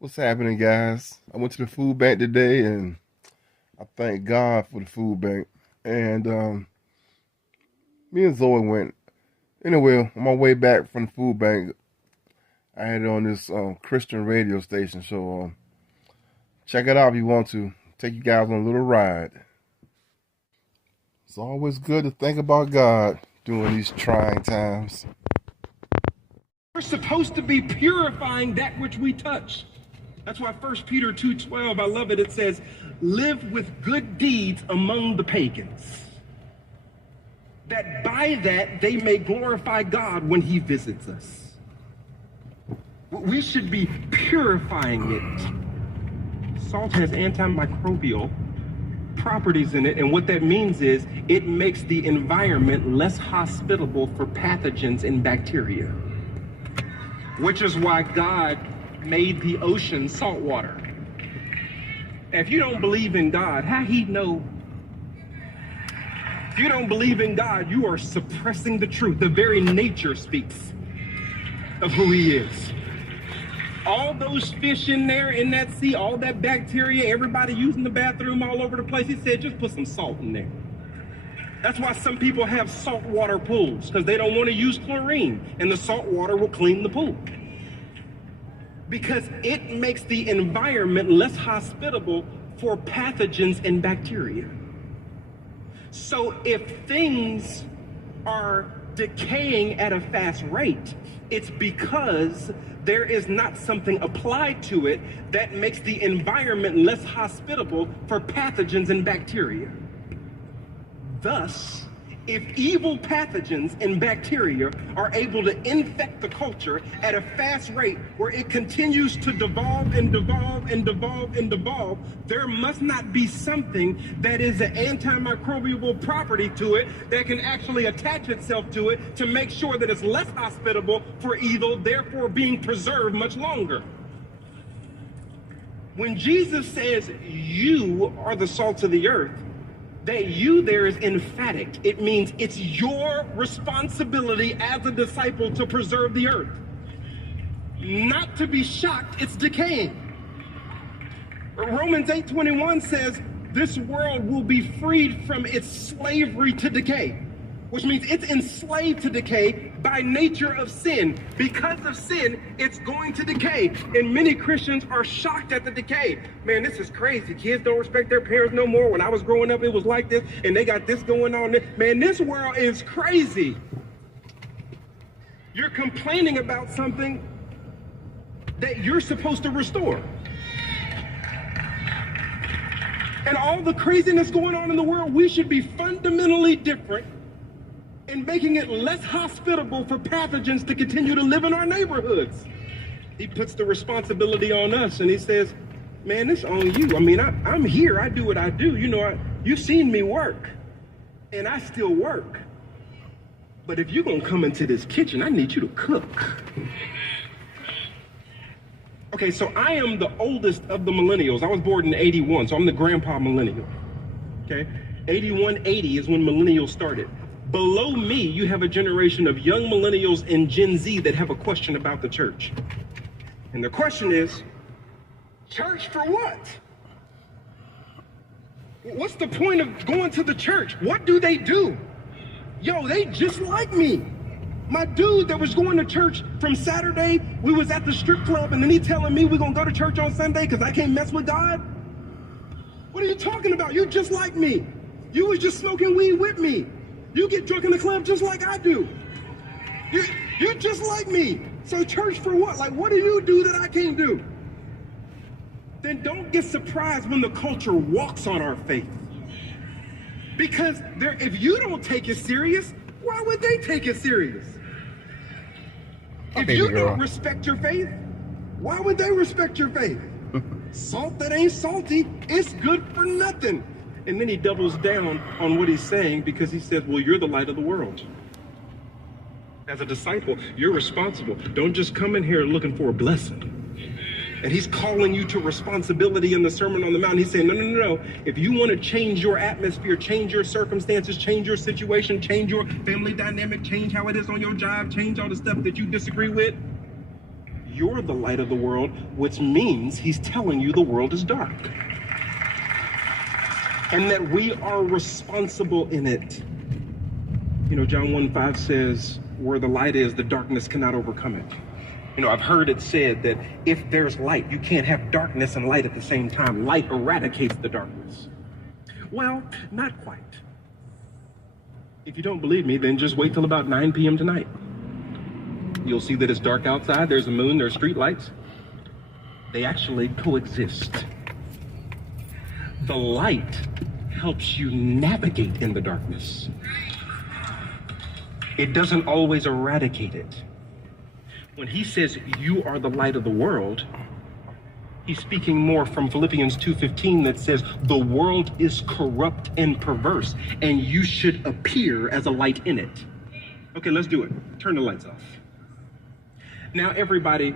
What's happening, guys? I went to the food bank today, and I thank God for the food bank. And me and Zoe went. Anyway, on my way back from the food bank, I had it on this Christian radio station. So check it out if you want to. Take you guys on a little ride. It's always good to think about God during these trying times. We're supposed to be purifying that which we touch. That's why 1 Peter 2:12, I love it. It says, live with good deeds among the pagans, that by that they may glorify God when he visits us. We should be purifying it. Salt has antimicrobial properties in it, and what that means is it makes the environment less hospitable for pathogens and bacteria, which is why God made the ocean salt water. If you don't believe in God, how he know? If you don't believe in God, you are suppressing the truth. The very nature speaks of who he is. All those fish in there, in that sea, all that bacteria, everybody using the bathroom all over the place, he said, just put some salt in there. That's why some people have saltwater pools, because they don't want to use chlorine, and the salt water will clean the pool. Because it makes the environment less hospitable for pathogens and bacteria. So if things are decaying at a fast rate, it's because there is not something applied to it that makes the environment less hospitable for pathogens and bacteria. Thus, if evil pathogens and bacteria are able to infect the culture at a fast rate where it continues to devolve and devolve and devolve and devolve, there must not be something that is an antimicrobial property to it that can actually attach itself to it to make sure that it's less hospitable for evil, therefore being preserved much longer. When Jesus says, you are the salt of the earth, that you there is emphatic. It means it's your responsibility as a disciple to preserve the earth. Not to be shocked, it's decaying. Romans 8:21 says this world will be freed from its slavery to decay, which means it's enslaved to decay by nature of sin. Because of sin, it's going to decay. And many Christians are shocked at the decay. Man, this is crazy. Kids don't respect their parents no more. When I was growing up, it was like this, and they got this going on. Man, this world is crazy. You're complaining about something that you're supposed to restore. And all the craziness going on in the world, we should be fundamentally different and making it less hospitable for pathogens to continue to live in our neighborhoods. He puts the responsibility on us, and he says, man, it's on you. I mean, I'm here. I do what I do. You know, you've seen me work, and I still work. But if you're going to come into this kitchen, I need you to cook. Okay, so I am the oldest of the millennials. I was born in 81, so I'm the grandpa millennial. Okay, 81, 80 is when millennials started. Below me, you have a generation of young millennials and Gen Z that have a question about the church. And the question is, church for what? What's the point of going to the church? What do they do? Yo, they just like me. My dude that was going to church from Saturday, we was at the strip club, and then he telling me we're gonna go to church on Sunday because I can't mess with God? What are you talking about? You're just like me. You was just smoking weed with me. You get drunk in the club just like I do. You're just like me. So church for what? Like, what do you do that I can't do? Then don't get surprised when the culture walks on our faith. Because if you don't take it serious, why would they take it serious? If you don't respect your faith, why would they respect your faith? Salt that ain't salty, it's good for nothing. And then he doubles down on what he's saying because he says, well, you're the light of the world. As a disciple, you're responsible. Don't just come in here looking for a blessing. And he's calling you to responsibility in the Sermon on the Mount. He's saying, no. If you want to change your atmosphere, change your circumstances, change your situation, change your family dynamic, change how it is on your job, change all the stuff that you disagree with, You're the light of the world, which means he's telling you the world is dark. And that we are responsible in it. You know, John 1:5 says, where the light is, the darkness cannot overcome it. You know, I've heard it said that if there's light, you can't have darkness and light at the same time. Light eradicates the darkness. Well, not quite. If you don't believe me, then just wait till about 9 p.m. tonight. You'll see that it's dark outside, there's a moon, there's street lights. They actually coexist. The light helps you navigate in the darkness. It doesn't always eradicate it. When he says you are the light of the world, he's speaking more from Philippians 2:15 that says the world is corrupt and perverse, and you should appear as a light in it. Okay, let's do it. Turn the lights off. Now everybody,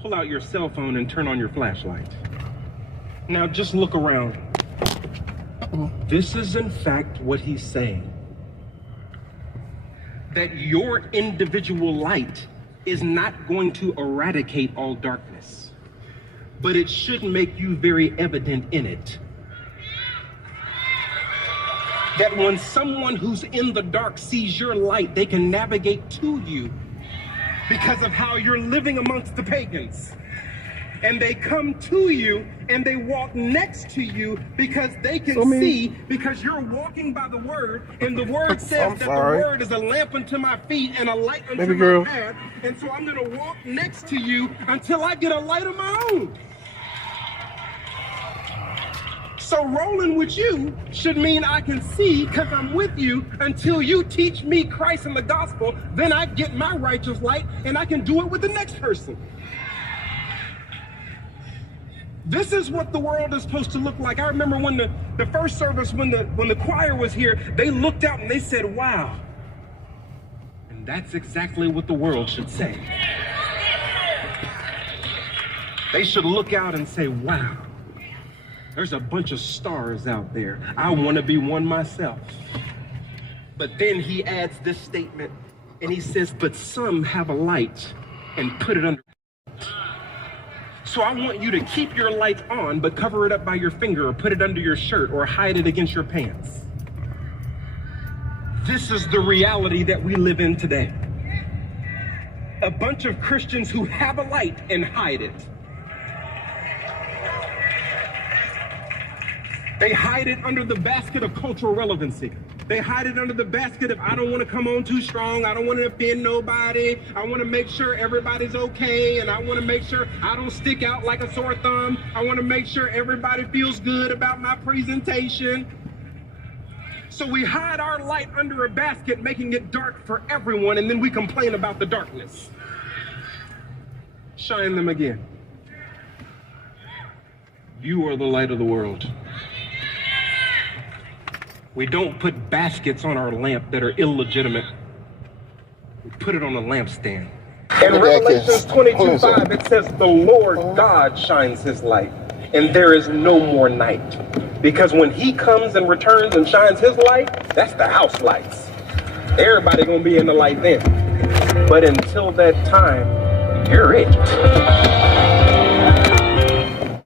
pull out your cell phone and turn on your flashlight. Now just look around. This is in fact what he's saying. That your individual light is not going to eradicate all darkness, but it should make you very evident in it. That when someone who's in the dark sees your light, they can navigate to you because of how you're living amongst the pagans. And they come to you and they walk next to you because they can see, because you're walking by the word, and the word says that the word is a lamp unto my feet and a light unto my path. And so I'm going to walk next to you until I get a light of my own. So rolling with you should mean I can see because I'm with you until you teach me Christ and the gospel. Then I get my righteous light and I can do it with the next person. This is what the world is supposed to look like. I remember when the first service, when the choir was here, they looked out and they said, wow. And that's exactly what the world should say. They should look out and say, wow, there's a bunch of stars out there. I want to be one myself. But then he adds this statement and he says, but some have a light and put it under. So I want you to keep your light on, but cover it up by your finger or put it under your shirt or hide it against your pants. This is the reality that we live in today. A bunch of Christians who have a light and hide it. They hide it under the basket of cultural relevancy. They hide it under the basket of, I don't want to come on too strong. I don't want to offend nobody. I want to make sure everybody's okay. And I want to make sure I don't stick out like a sore thumb. I want to make sure everybody feels good about my presentation. So we hide our light under a basket, making it dark for everyone. And then we complain about the darkness. Shine them again. You are the light of the world. We don't put baskets on our lamp that are illegitimate. We put it on a lampstand. In Revelation 22:5, it says, the Lord God shines his light, and there is no more night. Because when he comes and returns and shines his light, that's the house lights. Everybody gonna be in the light then. But until that time, you're it.